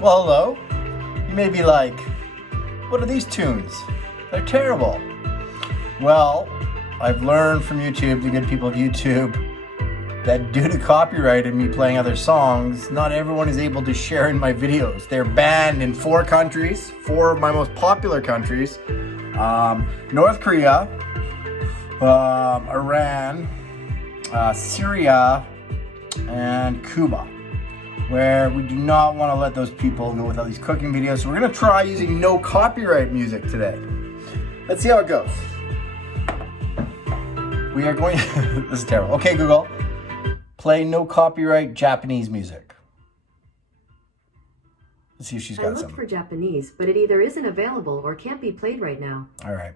Well, hello. You may be like, what are these tunes? They're terrible. Well, I've learned from YouTube, the good people of YouTube, that due to copyright and me playing other songs, not everyone is able to share in my videos. They're banned in 4 countries, 4 of my most popular countries. North Korea, Iran, Syria, and Cuba, where we do not want to let those people go with all these cooking videos. So we're going to try using no copyright music today. Let's see how it goes. We are going, this is terrible. Okay, Google, play no copyright Japanese music. Let's see if she's got I looked some. for Japanese, but it either isn't available or can't be played right now. All right,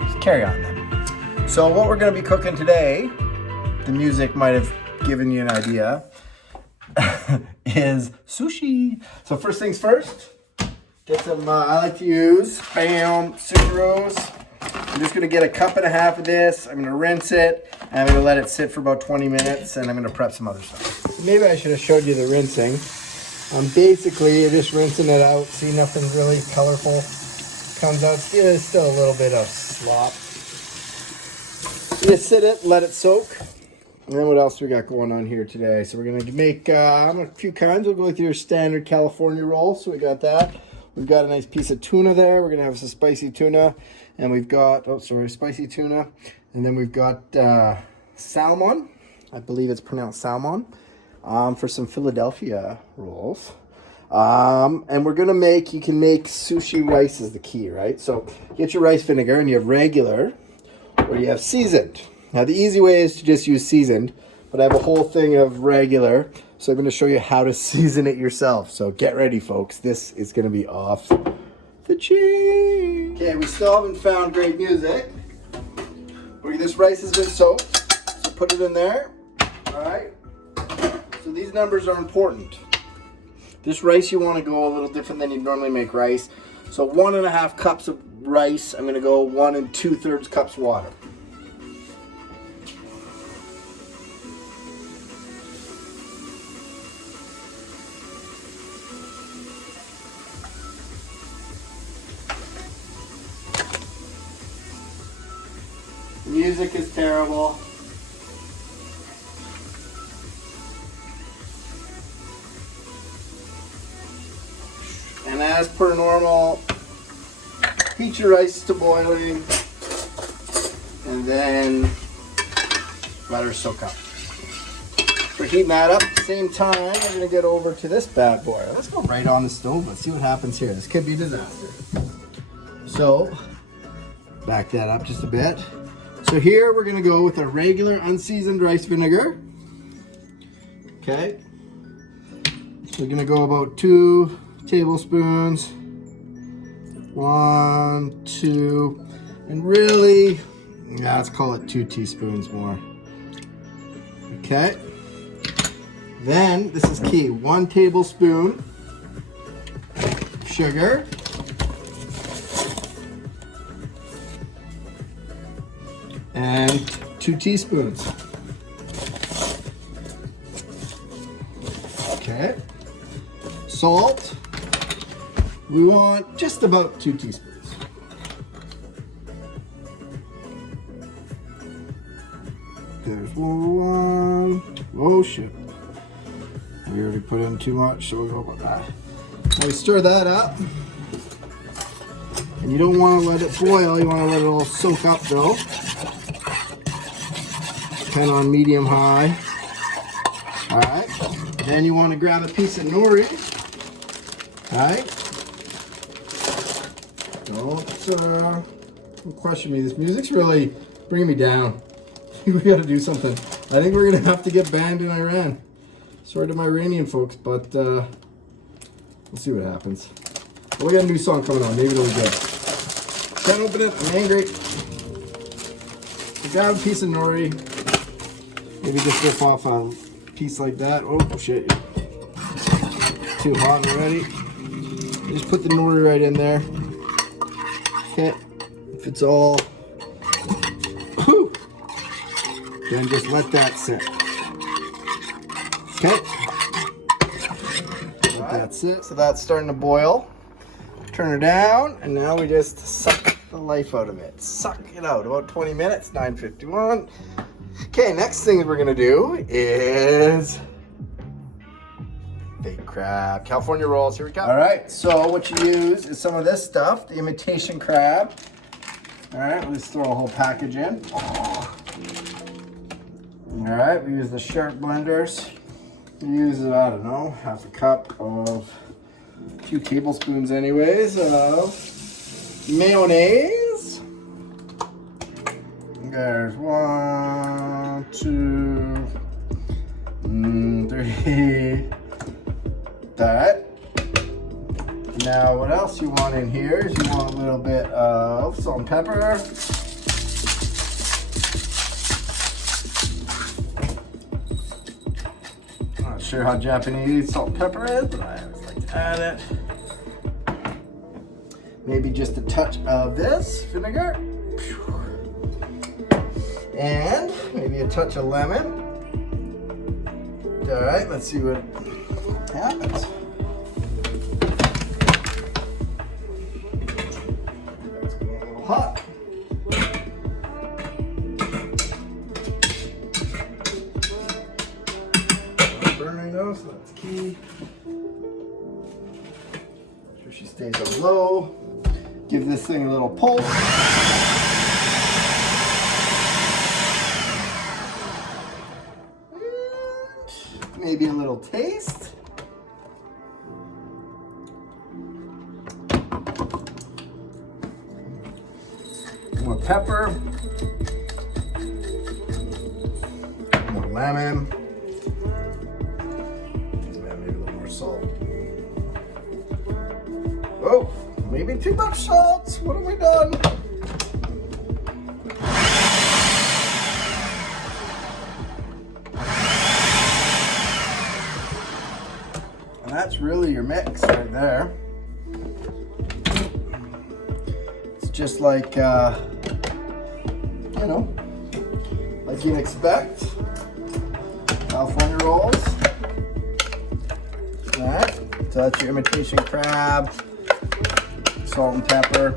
just carry on then. So what we're going to be cooking today, the music might have given you an idea, is sushi. So first things first, get some, I like to use, sucrose. I'm just gonna get a cup and a half of this. I'm gonna rinse it, and I'm gonna let it sit for about 20 minutes, and I'm gonna prep some other stuff. Maybe I should have showed you the rinsing. Basically, you're just rinsing it out. See, nothing really colorful comes out. There's still a little bit of slop. You sit it, let it soak. And then what else we got going on here today? So we're gonna make a few kinds. We'll go with your standard California roll. So we got that. We've got a nice piece of tuna there. We're gonna have some spicy tuna. And we've got, spicy tuna. And then we've got salmon. I believe it's pronounced salmon. For some Philadelphia rolls. And we're gonna make, you can make sushi rice is the key, right? So get your rice vinegar and you have regular or you have seasoned. Now the easy way is to just use seasoned, but I have a whole thing of regular. So I'm gonna show you how to season it yourself. So get ready, folks. This is gonna be off the chain. Okay, we still haven't found great music. This rice has been soaked, so put it in there. All right. So these numbers are important. This rice, you want to go a little different than you normally make rice. So 1.5 cups of rice. I'm gonna go 1 2/3 cups water. The music is terrible. And as per normal, heat your rice to boiling and then let her soak up. We're heating that up at the same time. We're gonna get over to this bad boy. Let's go right on the stove. Let's see what happens here. This could be a disaster. So, back that up just a bit. So here we're gonna go with a regular unseasoned rice vinegar. Okay. We're gonna go about 2 tablespoons. 1, 2, and really, let's call it 2 teaspoons more. Okay. Then, this is key, 1 tablespoon sugar. And 2 teaspoons. Okay. Salt. We want just about 2 teaspoons. There's 1. Oh shit. We already put in too much, so we'll go about that. Now we stir that up. And you don't want to let it boil, you want to let it all soak up though. Depend on medium high. All right. Then you want to grab a piece of nori. All right. Don't question me. This music's really bringing me down. We got to do something. I think we're gonna have to get banned in Iran. Sorry to my Iranian folks, but we'll see what happens. But we got a new song coming on. Maybe it'll be good. Can't open it. I'm angry. So grab a piece of nori. Maybe just rip off a piece like that. Oh shit. Too hot already. Just put the nori right in there. Okay. If it's all, whew, then just let that sit. Okay. Let that That's it. So that's starting to boil. Turn her down, and now we just suck the life out of it. Suck it out. About 20 minutes, 9:51. Okay, next thing we're gonna do is baked crab, California rolls. Here we go. All right, so what you use is some of this stuff, the imitation crab. All right, let's throw a whole package in. All right, we use the sharp blenders. We use, I don't know, half a cup of, 2 tablespoons anyways, of mayonnaise. There's 1, 2, 3. That. Now what else you want in here is you want a little bit of salt and pepper. Not sure how Japanese salt and pepper is, but I always like to add it. Maybe just a touch of this vinegar. And maybe a touch of lemon. All right, let's see what happens. That's getting a little hot. Burning those, so that's key. Make sure she stays on low. Give this thing a little pull. Maybe a little taste. More pepper. More lemon. And maybe a little more salt. Oh, maybe too much salt. What have we done? And that's really your mix right there. It's just like, you know, like you'd expect. California rolls. All right, so that's your imitation crab, salt and pepper.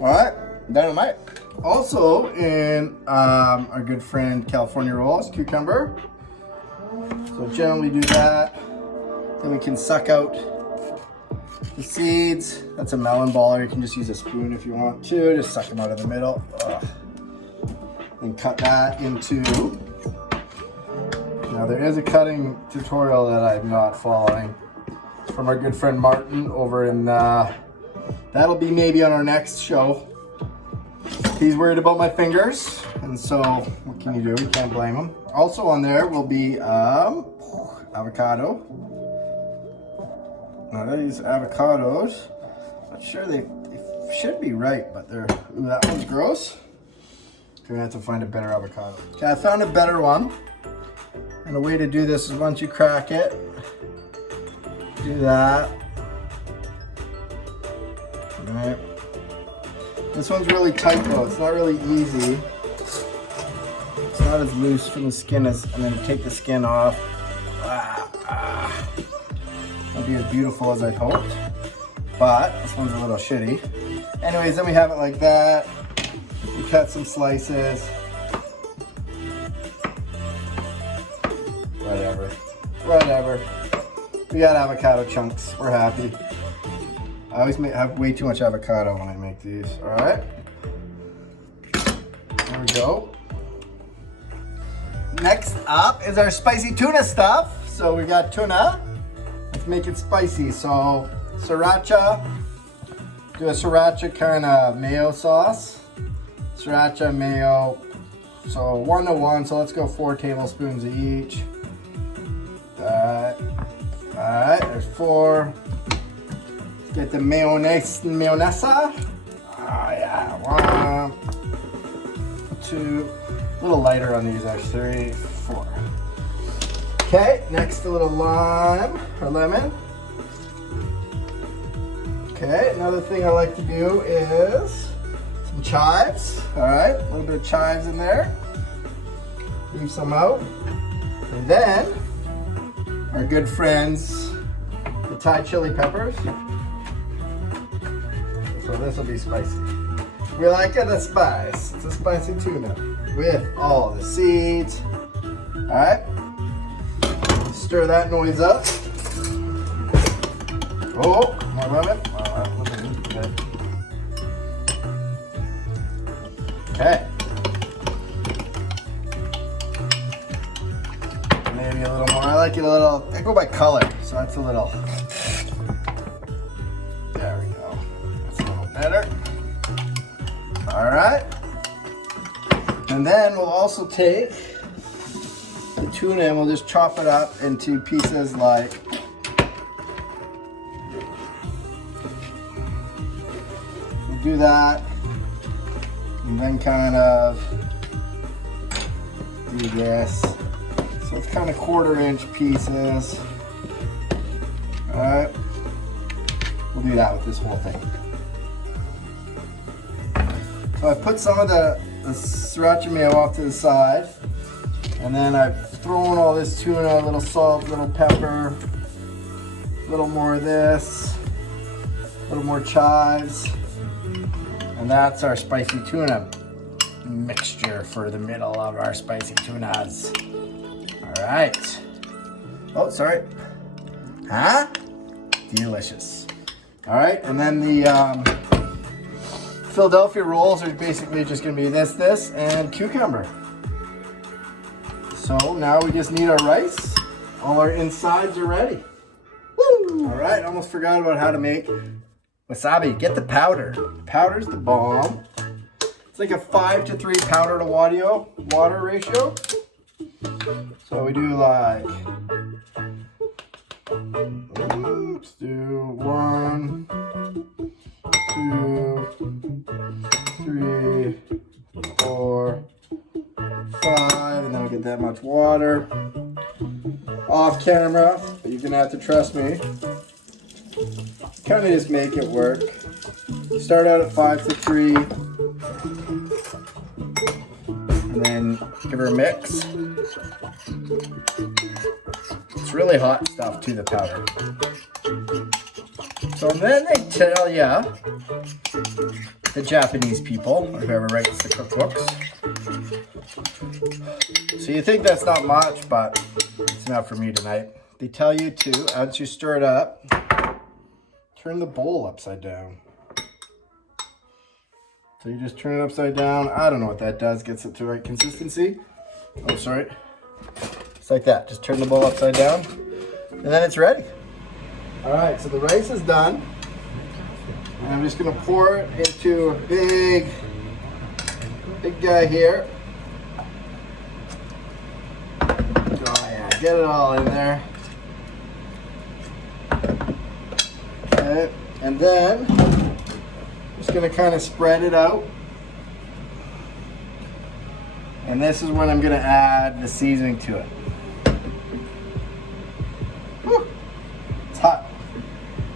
All right, dynamite. Also in our good friend California rolls, cucumber. So generally do that. Then we can suck out the seeds. That's a melon baller. You can just use a spoon if you want to. Just suck them out of the middle. Ugh. And cut that into. Now there is a cutting tutorial that I'm not following. It's from our good friend Martin over in, that'll be maybe on our next show. He's worried about my fingers, and so what can you do? You can't blame him. Also on there will be avocado. Now these avocados, not sure they should be right, but they're, ooh, that one's gross. We're gonna have to find a better avocado. Okay, I found a better one. And the way to do this is once you crack it, do that. All right. This one's really tight though, it's not really easy. It's not as loose from the skin as, and then you take the skin off. Won't be as beautiful as I hoped, but this one's a little shitty. Anyways, then we have it like that. We cut some slices. Whatever. We got avocado chunks, we're happy. I always have way too much avocado when I make these, all right? There we go. Next up is our spicy tuna stuff. So we got tuna. Let's make it spicy. So sriracha, do a sriracha kind of mayo sauce. Sriracha, mayo, so 1 to 1. So let's go 4 tablespoons of each. All right, there's 4. Get the mayonnaise. Oh yeah, 1, 2. A little lighter on these, actually. 3, 4. Okay, next a little lime or lemon. Okay, another thing I like to do is some chives. All right, a little bit of chives in there. Leave some out. And then our our good friends, the Thai chili peppers. So this will be spicy. We like it a spice. It's a spicy tuna with all the seeds. All right. Stir that noise up. Oh, more lemon. Okay. Maybe a little more. I like it a little. I go by color, so that's a little. There we go. That's a little better. All right. And then we'll also take the tuna and we'll just chop it up into pieces like. We'll do that. And then kind of do this. So it's kind of 1/4-inch pieces. All right. We'll do that with this whole thing. So I put some of the sriracha mayo off to the side. And then I've thrown all this tuna, a little salt, a little pepper, a little more of this, a little more chives. And that's our spicy tuna mixture for the middle of our spicy tunas. All right. Oh, sorry. Huh? Delicious. All right, and then the Philadelphia rolls are basically just gonna be this, and cucumber. So now we just need our rice. All our insides are ready. Woo! All right, almost forgot about how to make wasabi. Get the powder. The powder's the bomb. It's like a 5-to-3 powder to water ratio. So we do like, let's do 1, 2, 3, 4, 5, and then we get that much water. Off camera, but you're gonna have to trust me. Kind of just make it work. Start out at 5-to-3, and then give her a mix. It's really hot stuff too, the powder. So then they tell ya, the Japanese people, or whoever writes the cookbooks. So you think that's not much, but it's not for me tonight. They tell you to, as you stir it up, turn the bowl upside down. So you just turn it upside down. I don't know what that does, gets it to the right consistency. Oh, sorry. Just like that, just turn the bowl upside down, and then it's ready. All right, so the rice is done. And I'm just gonna pour it into a big guy here. Oh yeah, get it all in there. Okay, and then I'm just gonna kind of spread it out. And this is when I'm gonna add the seasoning to it. Whew. It's hot.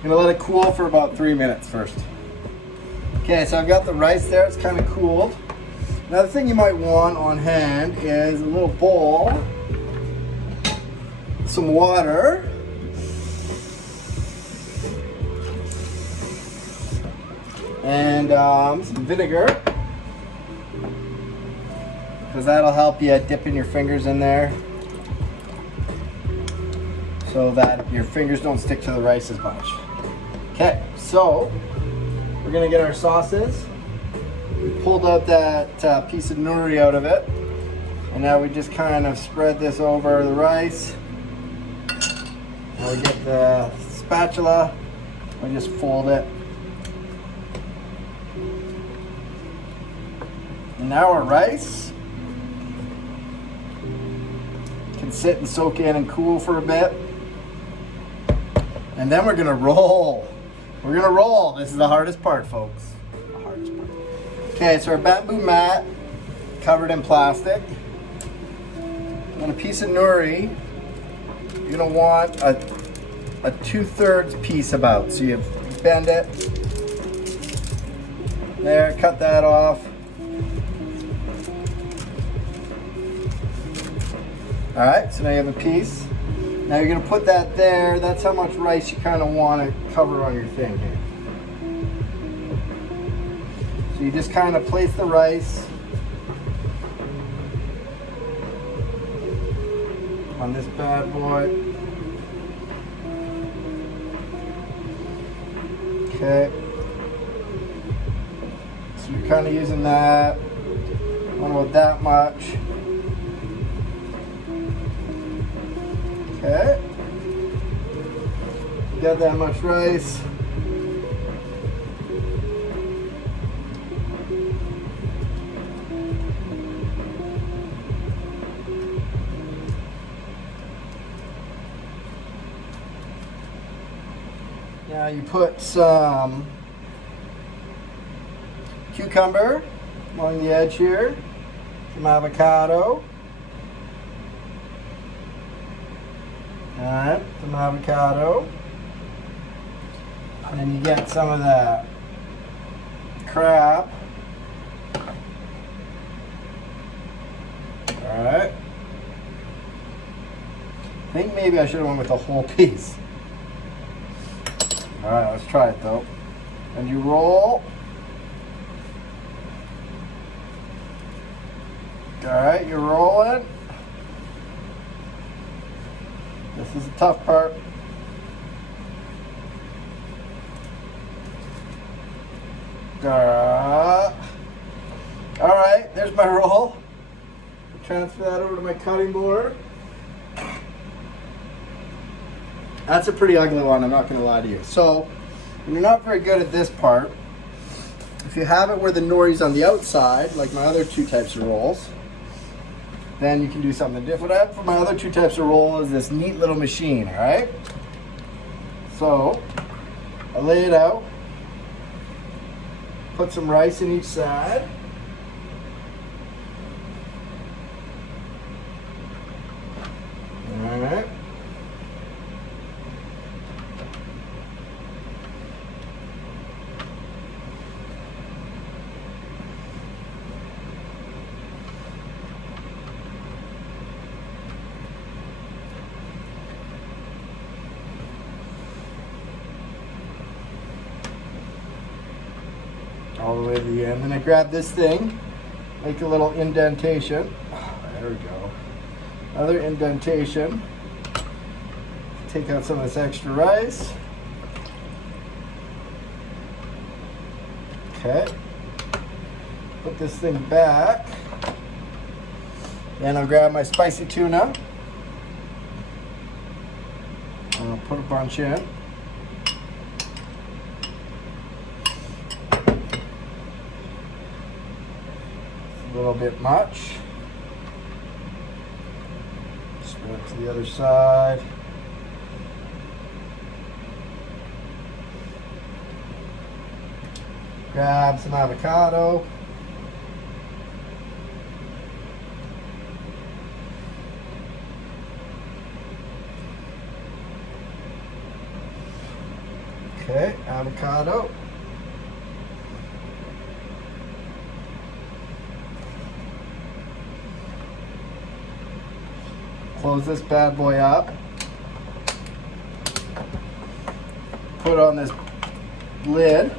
I'm gonna let it cool for about 3 minutes first. Okay, so I've got the rice there, it's kind of cooled. Another thing you might want on hand is a little bowl, some water, and some vinegar, because that'll help you dipping your fingers in there so that your fingers don't stick to the rice as much. Okay, so we're gonna get our sauces. We pulled out that piece of nori out of it, and now we just kind of spread this over the rice. Now we get the spatula, we just fold it. And now our rice can sit and soak in and cool for a bit. And then we're gonna roll. We're gonna roll. This is the hardest part, folks. The hardest part. Okay, so our bamboo mat covered in plastic. And a piece of nori, you're gonna want a 2/3 piece about. So you bend it. There, cut that off. All right, so now you have a piece. Now you're gonna put that there. That's how much rice you kind of want to cover on your thing here. So you just kind of place the rice on this bad boy. Okay. So you're kind of using that. I don't know about that much. Okay. You got that much rice. Now you put some cucumber along the edge here, some avocado. Alright, some avocado. And then you get some of that crab. Alright. I think maybe I should have went with the whole piece. Alright, let's try it though. And you roll. Alright, you're rolling. This is the tough part. Alright, there's my roll. Transfer that over to my cutting board. That's a pretty ugly one, I'm not going to lie to you. So, when you're not very good at this part, if you have it where the nori's on the outside, like my other two types of rolls, then you can do something different. What I have for my other two types of roll is this neat little machine, alright? So, I lay it out, put some rice in each side. Alright. All the way to the end. Then I grab this thing, make a little indentation. There we go. Another indentation. Take out some of this extra rice. Okay. Put this thing back. Then I'll grab my spicy tuna. And I'll put a bunch in. A little bit much. Spread it to the other side. Grab some avocado. Okay, avocado. Close this bad boy up. Put on this lid.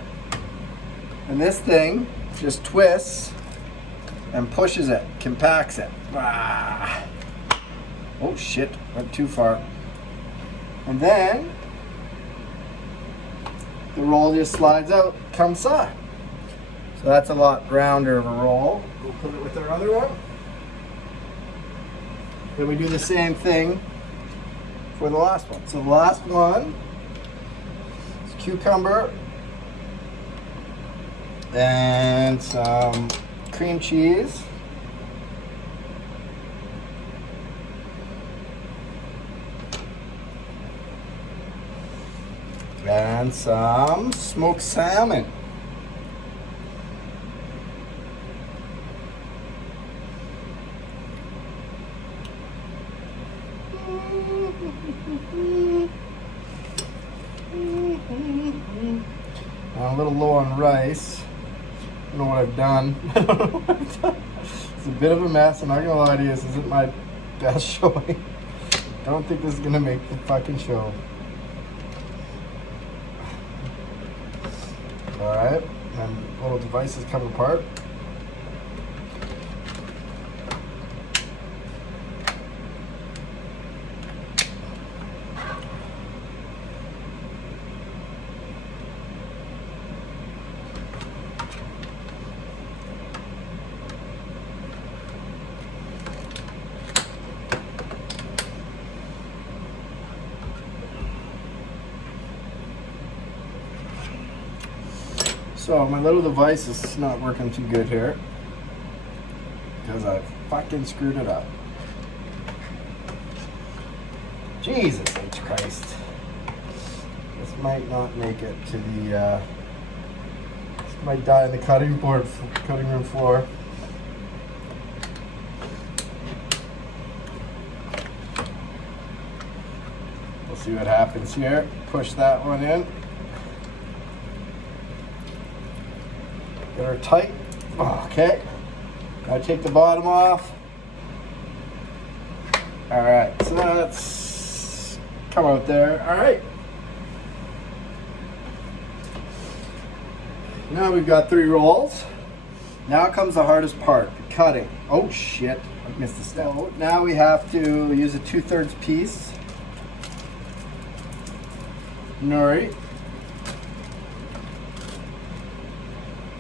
And this thing just twists and pushes it, compacts it. Ah. Oh shit, went too far. And then the roll just slides out, comes side. So that's a lot rounder of a roll. We'll put it with our other one. Then we do the same thing for the last one. So the last one is cucumber and some cream cheese. And some smoked salmon. I'm a little low on rice. I don't know what I've done. It's a bit of a mess. I'm not gonna lie to you, this isn't my best showing. Don't think this is gonna make the fucking show. Alright, and little devices come apart. So my little device is not working too good here because I fucking screwed it up. Jesus H. Christ. This might not make it to the, this might die on the cutting room floor. We'll see what happens here. Push that one in. Get her tight. Okay. Now take the bottom off. Alright, so that's come out there. Alright. Now we've got 3 rolls. Now comes the hardest part, the cutting. Oh shit, I missed a step. So now we have to use a 2/3 piece. Nori.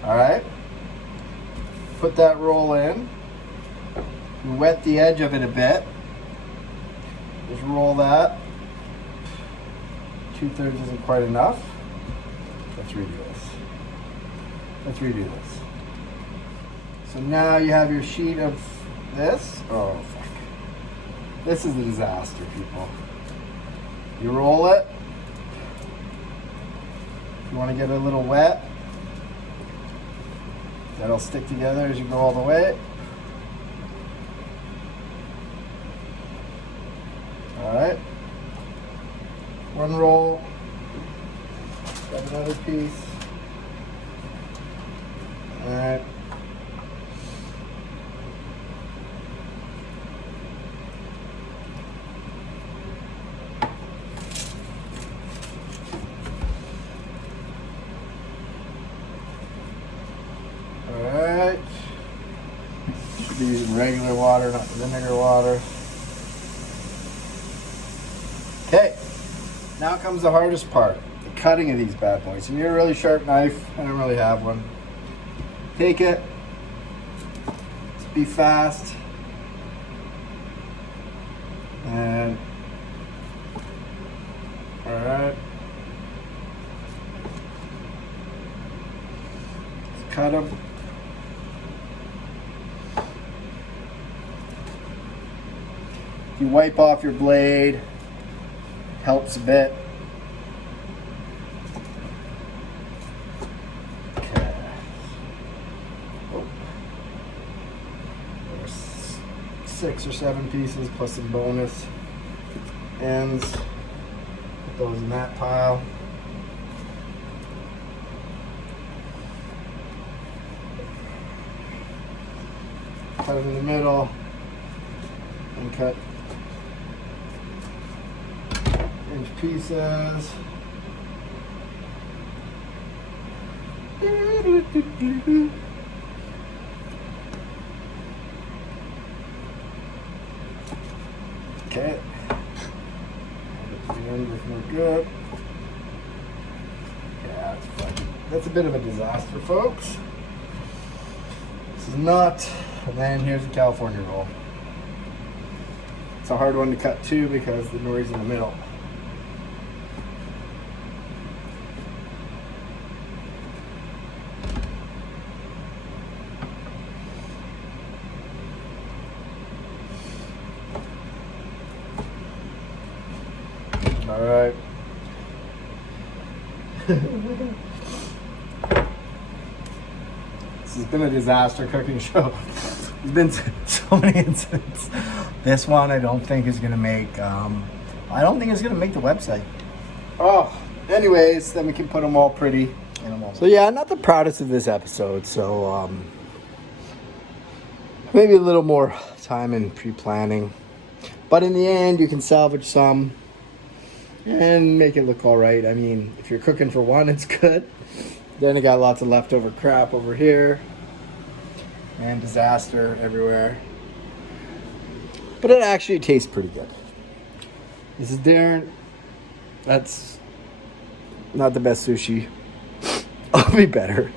Alright, put that roll in, wet the edge of it a bit, just roll that, 2/3 isn't quite enough, let's redo this. So now you have your sheet of this, oh fuck, this is a disaster people. You roll it, if you want to get it a little wet, that'll stick together as you go all the way. Alright. One roll. Got another piece. Alright. Alright. Should be using regular water, not vinegar water. Okay. Now comes the hardest part, the cutting of these bad boys. You need a really sharp knife. I don't really have one. Take it. Just be fast. And alright. Let's cut them. If you wipe off your blade, helps a bit. Okay. Oh. There's 6 or 7 pieces plus some bonus ends. Put those in that pile. Cut it in the middle and cut inch pieces. Okay. The end is no good. Yeah, that's a bit of a disaster, folks. This is not. And then here's the California roll. It's a hard one to cut too because the nori's in the middle. All right. This has been a disaster cooking show. There's been so many incidents. This one I don't think is gonna make. I don't think it's gonna make the website. Oh, anyways, then we can put them all pretty in a moment. So yeah, not the proudest of this episode. So maybe a little more time in pre-planning. But in the end, you can salvage some and make it look all right. I mean, if you're cooking for one, it's good. Then I got lots of leftover crap over here. And disaster everywhere. But it actually tastes pretty good. This is Darren. That's not the best sushi. I'll be better.